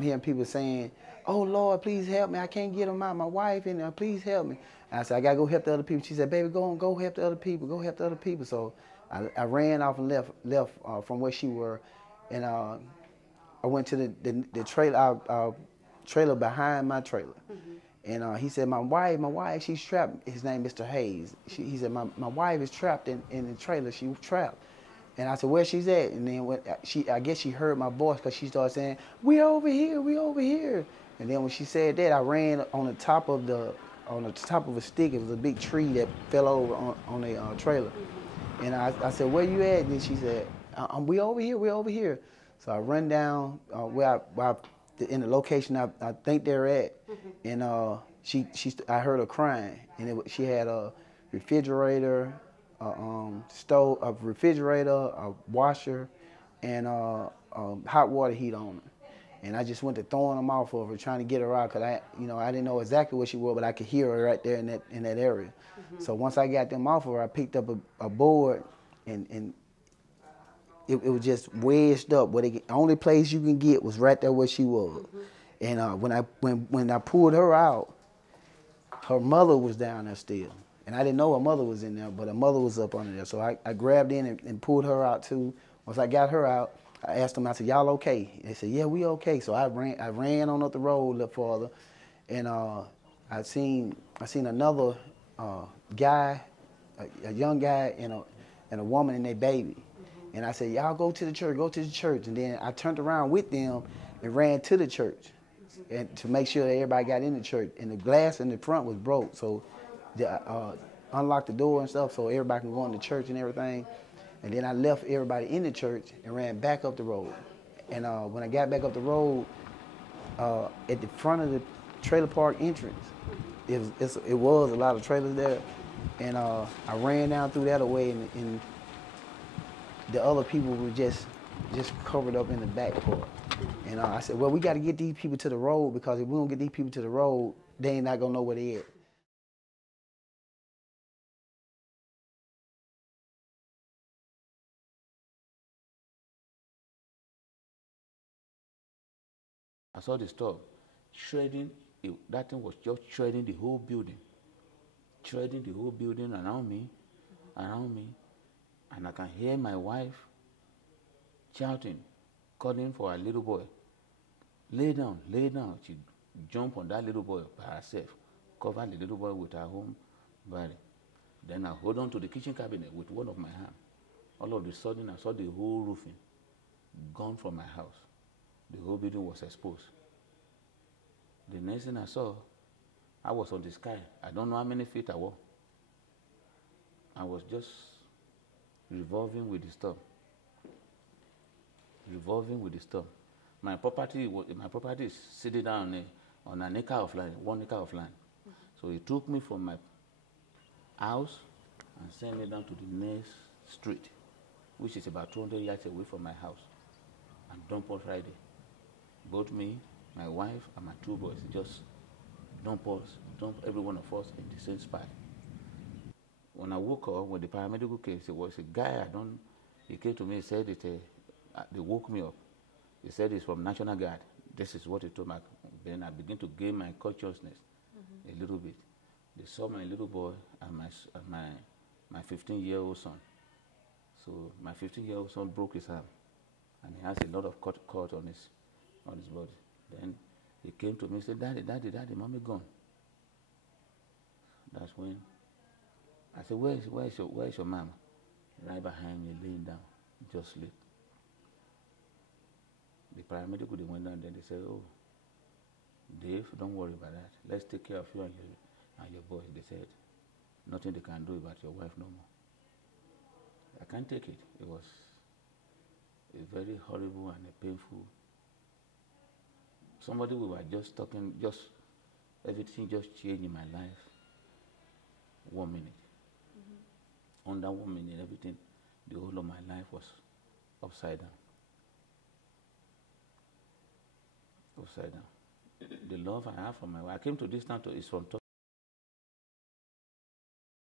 I'm hearing people saying, "Oh Lord, please help me. I can't get them out. My wife and please help me." And I said, "I gotta go help the other people." She said, "Baby, go help the other people. Go help the other people." So I ran off and left from where she were, and I went to the trailer, our trailer behind my trailer. And he said, my wife, she's trapped. His name Mr. Hayes. He said, my wife is trapped in the trailer. She's trapped. And I said, where she's at? And then I guess she heard my voice because she started saying, we over here, we over here. And then when she said that, I ran on the top of a stick. It was a big tree that fell over on a trailer. And I said, where you at? And she said, we over here, we over here. So I run down in the location I think they're at, and I heard her crying, and she had a refrigerator, stove, a refrigerator, a washer, and a hot water heat on her. And I just went to throwing them off of her, trying to get her out, cause I didn't know exactly where she was, but I could hear her right there in that area. So once I got them off of her, I picked up a board, and it was just wedged up. But the only place you can get was right there where she was. And when I pulled her out, her mother was down there still. And I didn't know her mother was in there, but her mother was up under there. So I grabbed in and pulled her out too. Once I got her out, I asked them, I said, y'all okay? And they said, yeah, we okay. So I ran on up the road a little farther, and I seen another guy, a young guy and a woman and their baby. And I said, y'all go to the church, And then I turned around with them and ran to the church and to make sure that everybody got in the church. And the glass in the front was broke, so unlocked the door and stuff so everybody can go in the church and everything. And then I left everybody in the church and ran back up the road. And when I got back up the road, at the front of the trailer park entrance, it was a lot of trailers there. And I ran down through that way, and the other people were just covered up in the back part. And I said, well, we got to get these people to the road, because if we don't get these people to the road, they ain't not going to know where they at. I saw the store shredding. That thing was just shredding the whole building around me, and I can hear my wife shouting, calling for her little boy. Lay down, lay down. She jumped on that little boy by herself, covered the little boy with her own body. Then I hold on to the kitchen cabinet with one of my hands. All of a sudden, I saw the whole roofing gone from my house. The whole building was exposed. The next thing I saw, I was on the sky. I don't know how many feet I was. I was just revolving with the storm. My property is sitting down on an acre of land, 1 acre of land. So he took me from my house and sent me down to the next street, which is about 200 yards away from my house, and dumped us right there. Both me, my wife, and my 2 boys just dump every one of us in the same spot. When I woke up, when the paramedic came, it was a guy he came to me and said that they woke me up. He said it's from National Guard. This is what he told me. Then I began to gain my consciousness a little bit. They saw my little boy and my 15-year-old son. So my 15-year-old son broke his arm, and he has a lot of cut on his body. Then he came to me and said, Daddy, Mommy gone. That's when I said, where is your mama? Right behind me, laying down, just sleep. The paramedic went down there. They said, oh, Dave, don't worry about that. Let's take care of you and your boy. They said, nothing they can do about your wife no more. I can't take it. It was a very horrible and a painful. Somebody we were just talking, everything just changed in my life. 1 minute. Under 1 minute, everything, the whole of my life was upside down. The love I have for my wife. I came to this town is from